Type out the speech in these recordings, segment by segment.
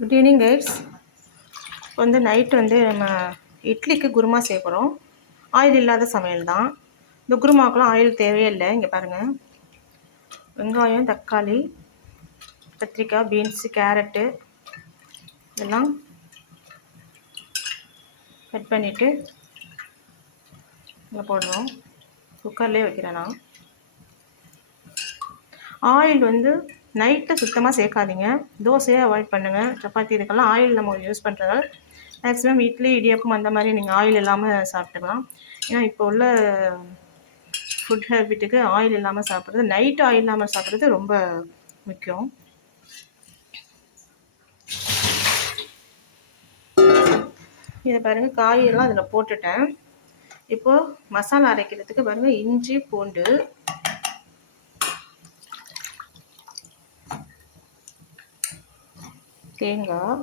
Good evening guides. வந்து night வந்து நம்ம இட்லிக்கு குருமா செய்ய போகிறோம். ஆயில் இல்லாத சமையல் தான். இந்த குருமாவுக்குலாம் ஆயில் தேவையே இல்லை. இங்கே பாருங்கள், வெங்காயம், தக்காளி, கத்திரிக்காய், பீன்ஸு, கேரட்டு இதெல்லாம் கட் பண்ணிவிட்டு இங்கே போடுறோம். குக்கர்லேயே வைக்கிறேன் நான். ஆயில் வந்து நைட்டு சுத்தமாக சேர்க்காதீங்க. தோசையை அவாய்ட் பண்ணுங்கள். சப்பாத்தி இதுக்கெல்லாம் ஆயில் நம்ம யூஸ் பண்ணுறதால மேக்ஸிமம் இட்லி, இடியப்பம் அந்த மாதிரி நீங்கள் ஆயில் இல்லாமல் சாப்பிட்டுக்கலாம். ஏன்னா இப்போ உள்ள ஃபுட் ஹேபிட்டுக்கு ஆயில் இல்லாமல் சாப்பிட்றது, நைட்டு ஆயில் இல்லாமல் சாப்பிட்றது ரொம்ப முக்கியம். இதை பாருங்கள், காயெல்லாம் அதில் போட்டுட்டேன். இப்போது மசாலா அரைக்கிறதுக்கு பாருங்கள், இஞ்சி, பூண்டு, தேங்காய்,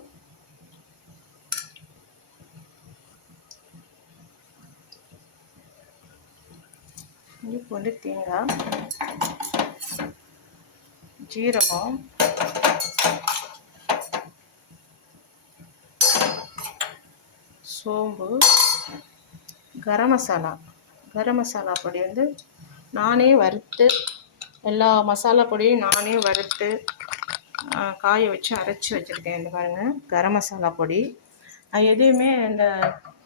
இஞ்சி, பூண்டு, தேங்காய், ஜீரகம், சோம்பு, கரம் மசாலா பொடி வந்து நானே வறுத்து, எல்லா மசாலா பொடியும் நானே வறுத்து காய வச்சு அரைச்சி வச்சுருக்கேன். இந்த பாருங்கள், கரம் மசாலா பொடி. நான் எதுவுமே இந்த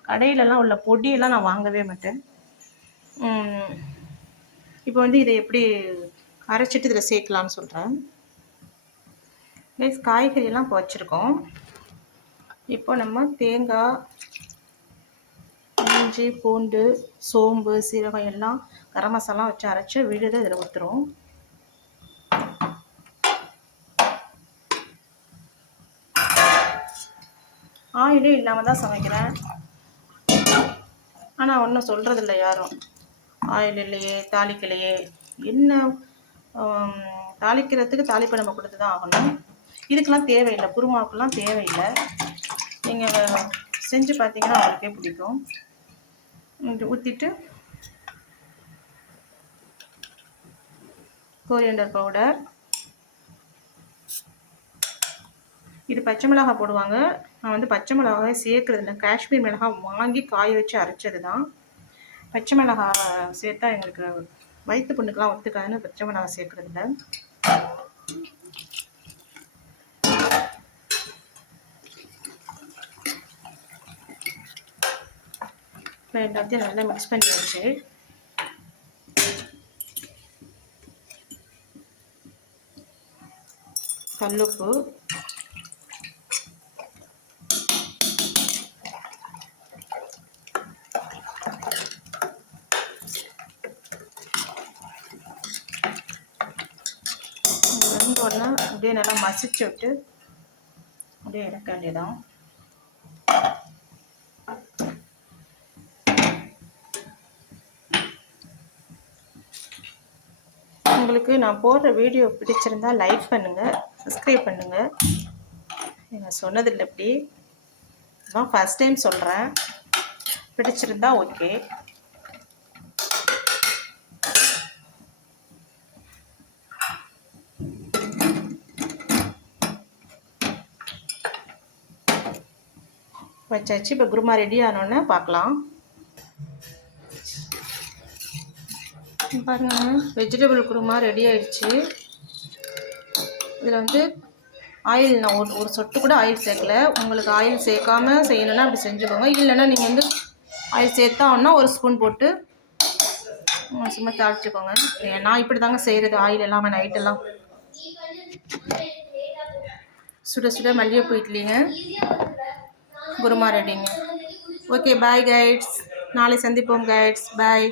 கடையிலலாம் உள்ள பொடியெல்லாம் நான் வாங்கவே மாட்டேன். இப்போ வந்து இதை எப்படி அரைச்சிட்டு இதில் சேர்க்கலான்னு சொல்கிறேன். காய்கறியெல்லாம் இப்போ வச்சுருக்கோம். இப்போ நம்ம தேங்காய், இஞ்சி, பூண்டு, சோம்பு, சீரகம் எல்லாம் கரம் மசாலா வச்சு அரைச்சி விழுது இதில் ஊற்றுறோம். ஆயிலே இல்லாமல் தான் சமைக்கிறேன். ஆனால் ஒன்றும் சொல்கிறதில்ல யாரும், ஆயில் இல்லையே, தாளிக்கலையே. என்ன தாளிக்கிறதுக்கு தாளிப்பை நம்ம கொடுத்து தான் ஆகணும். இதுக்கெல்லாம் தேவையில்லை, குருமாவுக்கெல்லாம் தேவையில்லை. நீங்கள் செஞ்சு பார்த்தீங்கன்னா அவங்களுக்கே பிடிக்கும். ஊற்றிட்டு கோரியண்டர் பவுடர், இது பச்சை மிளகாய் போடுவாங்க. நான் வந்து பச்சை மிளகாய் சேர்க்குறது இல்லை. காஷ்மீர் மிளகாய் வாங்கி காய வச்சு அரைச்சது தான். பச்சை மிளகாய் சேர்த்தா எங்களுக்கு வயிற்று புண்ணுக்கெலாம் ஒத்துக்காதுன்னு பச்சை மிளகாய் சேர்க்குறது இல்லை. இப்போ எல்லாத்தையும் நல்லா மிக்ஸ் பண்ணி வச்சு கல்லுப்பு, ஒன்று அப்படியே நல்லா மசிச்சு விட்டு அப்படியே இறக்க வேண்டியதான். உங்களுக்கு நான் போடுற வீடியோ பிடிச்சிருந்தால் லைக் பண்ணுங்கள், சப்ஸ்கிரைப் பண்ணுங்கள். நான் சொன்னதில்லை, இப்படி நான் ஃபஸ்ட் டைம் சொல்கிறேன். பிடிச்சிருந்தா ஓகே. வச்சாச்சு. இப்போ குருமா ரெடி ஆனோன்னு பார்க்கலாம். பாருங்கள், வெஜிடபிள் குருமா ரெடி ஆயிடுச்சு. இதில் வந்து ஆயில் நான் ஒரு சொட்டு கூட ஆயில் சேர்க்கல. உங்களுக்கு ஆயில் சேர்க்காம செய்யணுன்னா அப்படி செஞ்சுக்கோங்க. இல்லைன்னா நீங்கள் வந்து ஆயில் சேர்த்தாங்கன்னா ஒரு ஸ்பூன் போட்டு சும்மா தாளிச்சுக்கோங்க. நான் இப்படி தாங்க செய்கிறது, ஆயில் இல்லாமல். நைட்டெல்லாம் சுட சுட மல்லிகைப்பூ இட்லிங்க, குருமா ரெடிங்க. ஓகே, பாய் கைட்ஸ். நாளை சந்திப்போம் கைட்ஸ். பாய்.